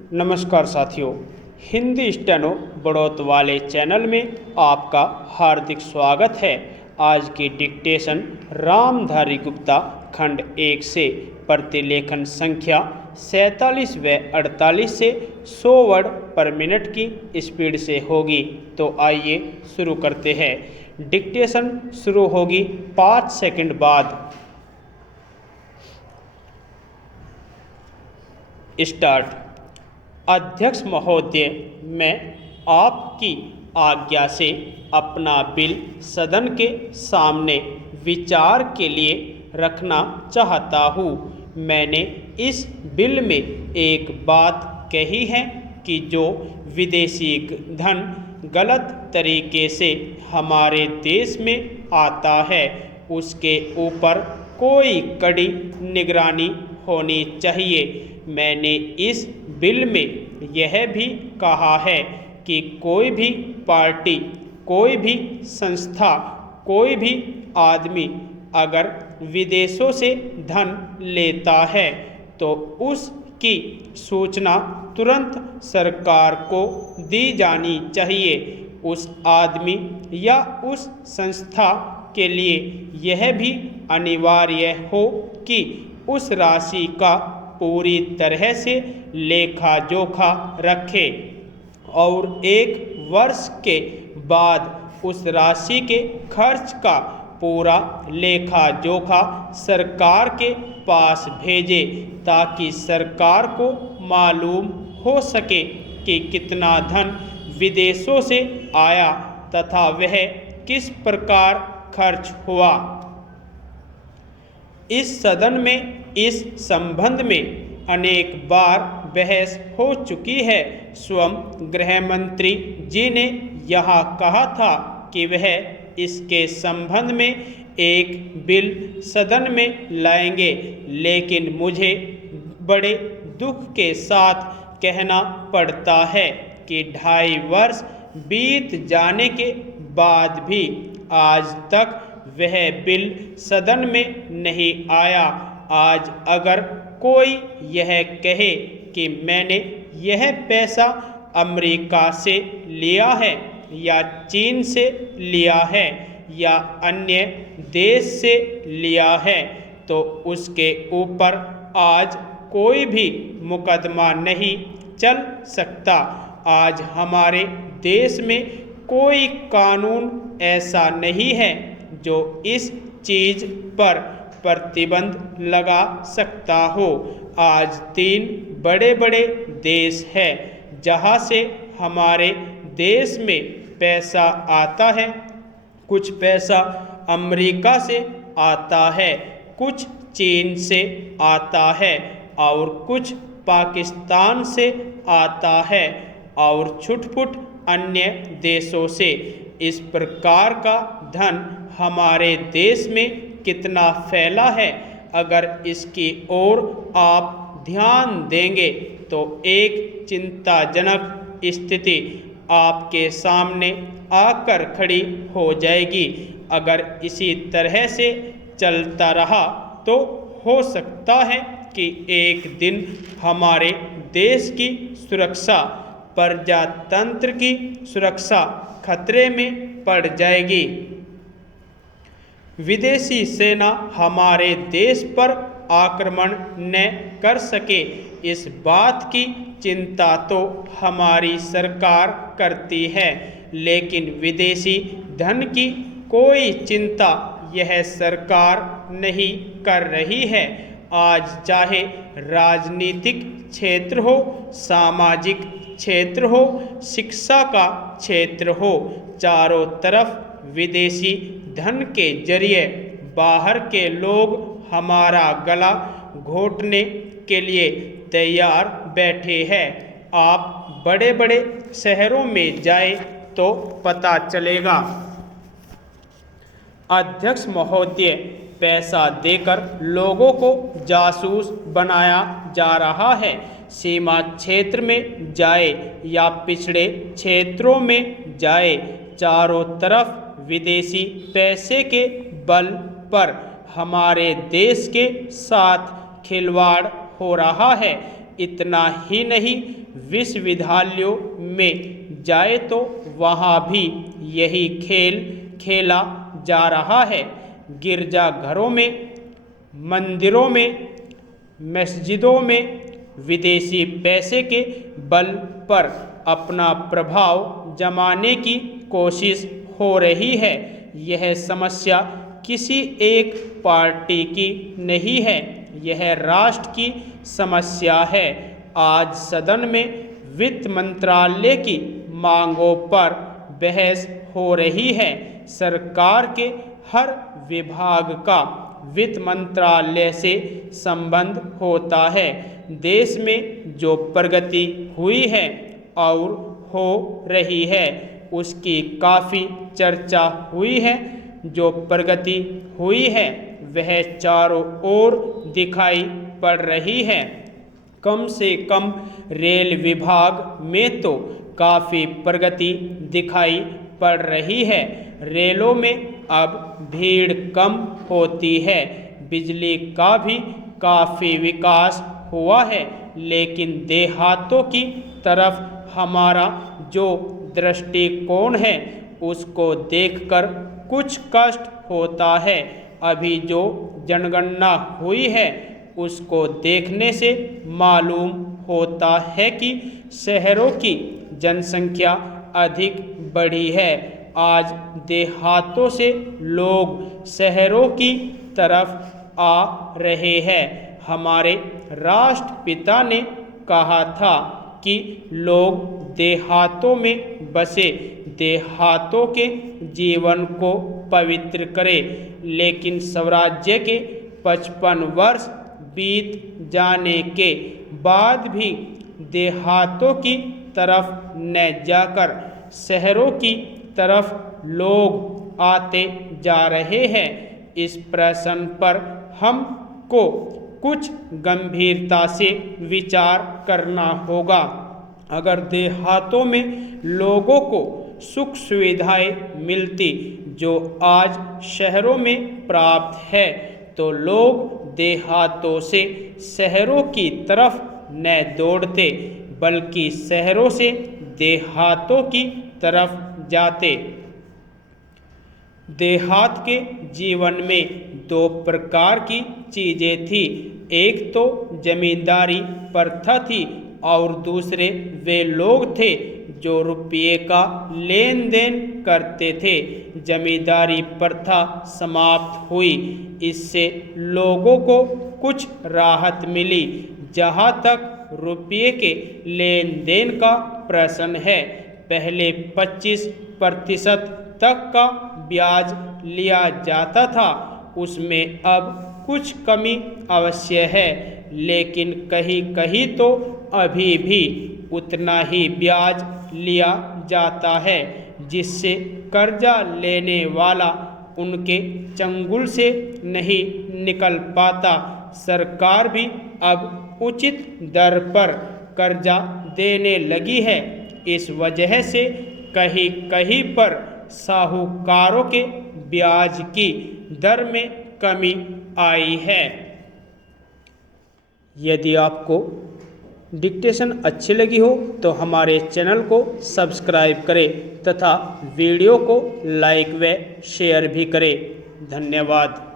नमस्कार साथियों, हिंदी स्टेनो बढ़ोत वाले चैनल में आपका हार्दिक स्वागत है। आज की डिक्टेशन रामधारी गुप्ता खंड 1 से प्रतिलेखन संख्या 47 व 48 से 100 वर्ड पर मिनट की स्पीड से होगी। तो आइए शुरू करते हैं। डिक्टेशन शुरू होगी 5 सेकंड बाद। स्टार्ट। अध्यक्ष महोदय, मैं आपकी आज्ञा से अपना बिल सदन के सामने विचार के लिए रखना चाहता हूँ। मैंने इस बिल में एक बात कही है कि जो विदेशी धन गलत तरीके से हमारे देश में आता है उसके ऊपर कोई कड़ी निगरानी होनी चाहिए। मैंने इस बिल में यह भी कहा है कि कोई भी पार्टी, कोई भी संस्था, कोई भी आदमी अगर विदेशों से धन लेता है तो उसकी सूचना तुरंत सरकार को दी जानी चाहिए। उस आदमी या उस संस्था के लिए यह भी अनिवार्य हो कि उस राशि का पूरी तरह से लेखा जोखा रखे और 1 वर्ष के बाद उस राशि के खर्च का पूरा लेखा जोखा सरकार के पास भेजे, ताकि सरकार को मालूम हो सके कि कितना धन विदेशों से आया तथा वह किस प्रकार खर्च हुआ। इस सदन में इस संबंध में अनेक बार बहस हो चुकी है। स्वयं गृह मंत्री जी ने यहाँ कहा था कि वह इसके संबंध में एक बिल सदन में लाएंगे, लेकिन मुझे बड़े दुख के साथ कहना पड़ता है कि 2.5 वर्ष बीत जाने के बाद भी आज तक वह बिल सदन में नहीं आया। आज अगर कोई यह कहे कि मैंने यह पैसा अमेरिका से लिया है या चीन से लिया है या अन्य देश से लिया है तो उसके ऊपर आज कोई भी मुकदमा नहीं चल सकता। आज हमारे देश में कोई कानून ऐसा नहीं है जो इस चीज़ पर प्रतिबंध लगा सकता हो। आज 3 बड़े बड़े देश हैं जहाँ से हमारे देश में पैसा आता है। कुछ पैसा अमेरिका से आता है, कुछ चीन से आता है और कुछ पाकिस्तान से आता है और छुटपुट अन्य देशों से। इस प्रकार का धन हमारे देश में कितना फैला है, अगर इसकी ओर आप ध्यान देंगे तो एक चिंताजनक स्थिति आपके सामने आकर खड़ी हो जाएगी। अगर इसी तरह से चलता रहा तो हो सकता है कि एक दिन हमारे देश की सुरक्षा, प्रजातंत्र की सुरक्षा खतरे में पड़ जाएगी। विदेशी सेना हमारे देश पर आक्रमण न कर सके, इस बात की चिंता तो हमारी सरकार करती है, लेकिन विदेशी धन की कोई चिंता यह सरकार नहीं कर रही है। आज चाहे राजनीतिक क्षेत्र हो, सामाजिक क्षेत्र हो, शिक्षा का क्षेत्र हो, चारों तरफ विदेशी धन के जरिए बाहर के लोग हमारा गला घोटने के लिए तैयार बैठे हैं। आप बड़े बड़े शहरों में जाए तो पता चलेगा। अध्यक्ष महोदय, पैसा देकर लोगों को जासूस बनाया जा रहा है। सीमा क्षेत्र में जाए या पिछड़े क्षेत्रों में जाए, चारों तरफ विदेशी पैसे के बल पर हमारे देश के साथ खिलवाड़ हो रहा है। इतना ही नहीं, विश्वविद्यालयों में जाए तो वहाँ भी यही खेल खेला जा रहा है। गिरजाघरों में, मंदिरों में, मस्जिदों में विदेशी पैसे के बल पर अपना प्रभाव जमाने की कोशिश हो रही है। यह समस्या किसी एक पार्टी की नहीं है, यह राष्ट्र की समस्या है। आज सदन में वित्त मंत्रालय की मांगों पर बहस हो रही है। सरकार के हर विभाग का वित्त मंत्रालय से संबंध होता है। देश में जो प्रगति हुई है और हो रही है उसकी काफ़ी चर्चा हुई है। जो प्रगति हुई है वह चारों ओर दिखाई पड़ रही है। कम से कम रेल विभाग में तो काफ़ी प्रगति दिखाई पड़ रही है। रेलों में अब भीड़ कम होती है। बिजली का भी काफ़ी विकास हुआ है, लेकिन देहातों की तरफ हमारा जो दृष्टिकोण है उसको देखकर कुछ कष्ट होता है। अभी जो जनगणना हुई है उसको देखने से मालूम होता है कि शहरों की जनसंख्या अधिक बढ़ी है। आज देहातों से लोग शहरों की तरफ आ रहे हैं। हमारे राष्ट्रपिता ने कहा था कि लोग देहातों में बसे, देहातों के जीवन को पवित्र करें। लेकिन स्वराज्य के 55 वर्ष बीत जाने के बाद भी देहातों की तरफ न जाकर शहरों की तरफ लोग आते जा रहे हैं। इस प्रश्न पर हमको कुछ गंभीरता से विचार करना होगा। अगर देहातों में लोगों को सुख सुविधाएं मिलती जो आज शहरों में प्राप्त है, तो लोग देहातों से शहरों की तरफ न दौड़ते बल्कि शहरों से देहातों की तरफ जाते। देहात के जीवन में दो प्रकार की चीज़ें थी। एक तो जमींदारी प्रथा थी और दूसरे वे लोग थे जो रुपये का लेन देन करते थे। जमींदारी प्रथा समाप्त हुई, इससे लोगों को कुछ राहत मिली। जहाँ तक रुपये के लेन देन का प्रश्न है, पहले 25% तक का ब्याज लिया जाता था, उसमें अब कुछ कमी अवश्य है, लेकिन कहीं कहीं तो अभी भी उतना ही ब्याज लिया जाता है, जिससे कर्जा लेने वाला उनके चंगुल से नहीं निकल पाता। सरकार भी अब उचित दर पर कर्जा देने लगी है। इस वजह से कहीं कहीं पर साहूकारों के ब्याज की दर में कमी आई है। यदि आपको डिक्टेशन अच्छी लगी हो तो हमारे चैनल को सब्सक्राइब करें तथा वीडियो को लाइक व शेयर भी करें। धन्यवाद।